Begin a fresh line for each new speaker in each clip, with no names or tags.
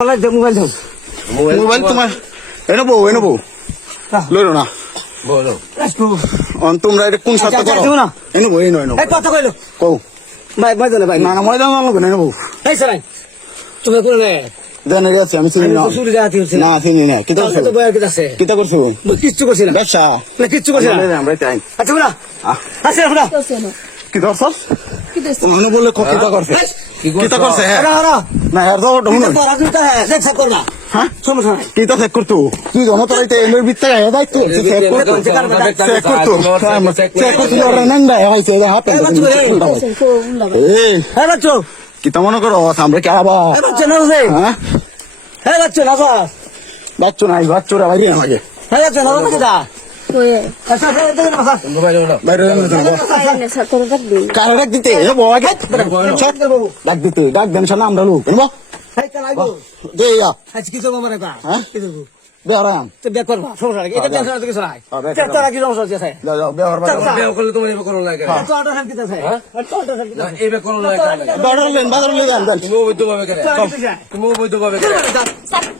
Mobile দে। Mobile
তোমার এনে বউ এনে বউ লইলো না।
বলো।
অন তোমরা এটা কোন সাথে
আচ্ছা,
করো?
না।
এনে বউ এনে এনে
কথা কইলো।
কও।
ভাই ভাই জানে ভাই।
না না ময়দান লাগবে না এনে বউ
এই সারাই। তুমি কোন নে?
দেন এর আছে আমি চিনি না।
সুরি হচ্ছে।
না চিনি না।
তাহলে
করছ
তো বয়ার কি আছে?
করছ
কিচ্ছু করছি না।
ব্যবসা।
না কিচ্ছু করছি না।
আমরা চাই
আচ্ছা বলা
আহ।
আচ্ছা বলা
কি করছ মনে বলে ক- কিতা করছে? কিতা করছে? হ্যাঁ।
আরে আরে
না এর দাও ঢুন
তো রাজু তা হ্যাঁ দেখ সব করনা
হ্যাঁ?
সমস্যা নাই।
কিতা চেক করতো? তুই জমা তো রাইতে এর ভিতরে আয় দায়িত্ব চেক করতো? চেক করতো? চেক করতো? ওরা নান্দা হইছে এটা হাতে।
এই হ্যাঁ বাচ্চো।
কিতা মনে করো আমরা কি আবার?
এই বাচ্চা না রে
হ্যাঁ?
হ্যাঁ বাচ্চা না বাস
বাচ্চু নাই বাচ্চুরা বাইরে আমাকে।
হ্যাঁ বাচ্চা না বাচ্চা আচ্ছা
করে
ডাক দিতে ডাক দিতে ডাক ইয়া হ্যাঁ? হ্যাঁ,
আচ্ছা।
তুমি বৈধ ভাবে করে তুমি বৈধ ভাবে করে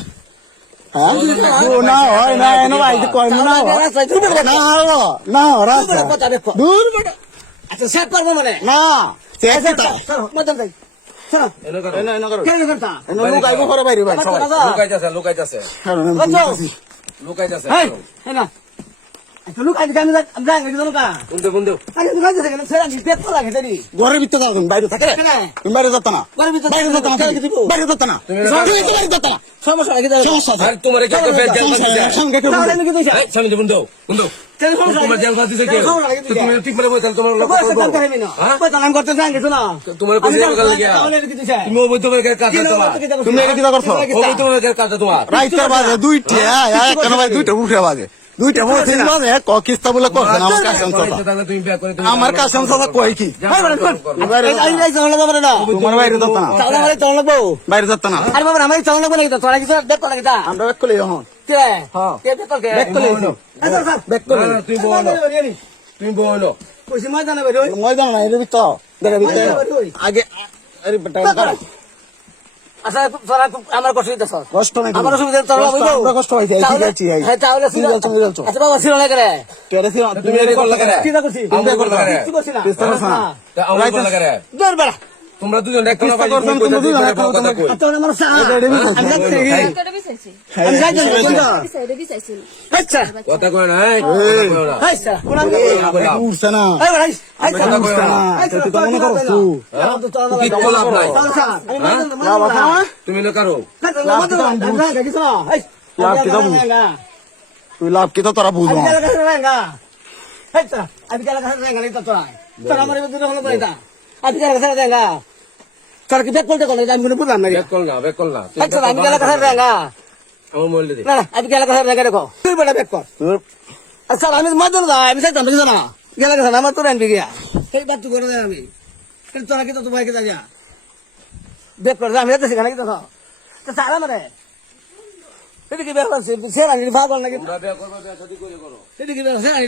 না
হয় না
এনো ভাই কই না না না হরা
কথা দেখো।
দূর।
আচ্ছা সেট করব মানে?
না চেক
আচ্ছা
তা
মত যাই। চলো
এনে করো।
এনো এনো করো।
কেন করতা
এনো লোক আইবো করে বাইরে ভাই সবাই।
লুকাইতাছে লুকাইতাছে। লুকাইতাছে।
ঘরের ভিতরে যাও তুমি বাইরে থাকে?
কেন?
তুমি বাইরে যেত না।
ঘরের ভিতরে
বাইরে যেত না
কেন দিব?
বাইরে যেত না। বাইরে যেত না।
সমস্যা
সমস্যা
তোমার সামনে
দুইটা উঠে বাজে। দুইটা বলছি বাজে ক কিস্তা বলে করছে না আমার
বিয়ে করে তুমি
আমার কাছে কথা কই কি?
না।
তোমার বাইরে যেত না। বাইরে যেত না।
আরে বাবা আমার চাওলা লাগবো নাকি তোরা কিছু দেখ লাগে তা
আমরা ব্যাক করলে এখন।
কে?
হ্যাঁ।
কে দেখ করে
ব্যাক করলে?
আচ্ছা
ব্যাক করলে।
তুই বলো। তুমি বলো।
কইছি ময়দান হবে রই
ময়দান না এর ভিতর। আগে আরে বেটা।
আচ্ছা তোরা আমার কষ্ট দিতেছ
কষ্ট নাই
আমার অসুবিধা তোরা
কষ্ট,
বুঝব
আমরা কষ্ট পাইছি এই ঠিক আছে
হ্যাঁ তাহলে
তুমি
আচ্ছা বাবা ছিল না করে
তেরে ছিল
তুমি এর
কি না না।
না
বেড়া।
তোমরা দুজন একটা
চেষ্টা করছ, তোমরা দুজন
আমার সাথে আমি যাচ্ছি
কেটে বিছাইছি
আমি যাচ্ছি
বিছাইতে বিছাইছিল
কথা কয় না এই কথা কয় না।
কোন আমি
উঠছে না।
এই বেড়া
কথা কয় না।
তুই তো করছ
কিচ্ছু লাভ তুমি কারও?
তুই লাভ কি তো তোরা। বুঝব
তোর কি বেক করতে করলে? আমি কোনো বুঝলাম না।
ব্যাক কল না ব্যাক কল না
আমি গেলে কথা রেঙ্গা
আমার মোবাইল দে।
না আমি গেলে কথা রেঙ্গা দেখো তুই বেটা বেক কর। আচ্ছা আমি মাধ্যম না আমি চাইতাম বুঝছ না। গেলে কথা আমার তোর আনবি গিয়া এই বাদ করে দেয় আমি। তোরা কি তো তোমার কি যা বেক কর আমি যাচ্ছি কেন কি তো তো সারা মানে এটা কি ব্যাপার সে রানি ভাগ নাকি?
বিয়ে করবে বিয়ে করে করো।
এটা কি সে রানি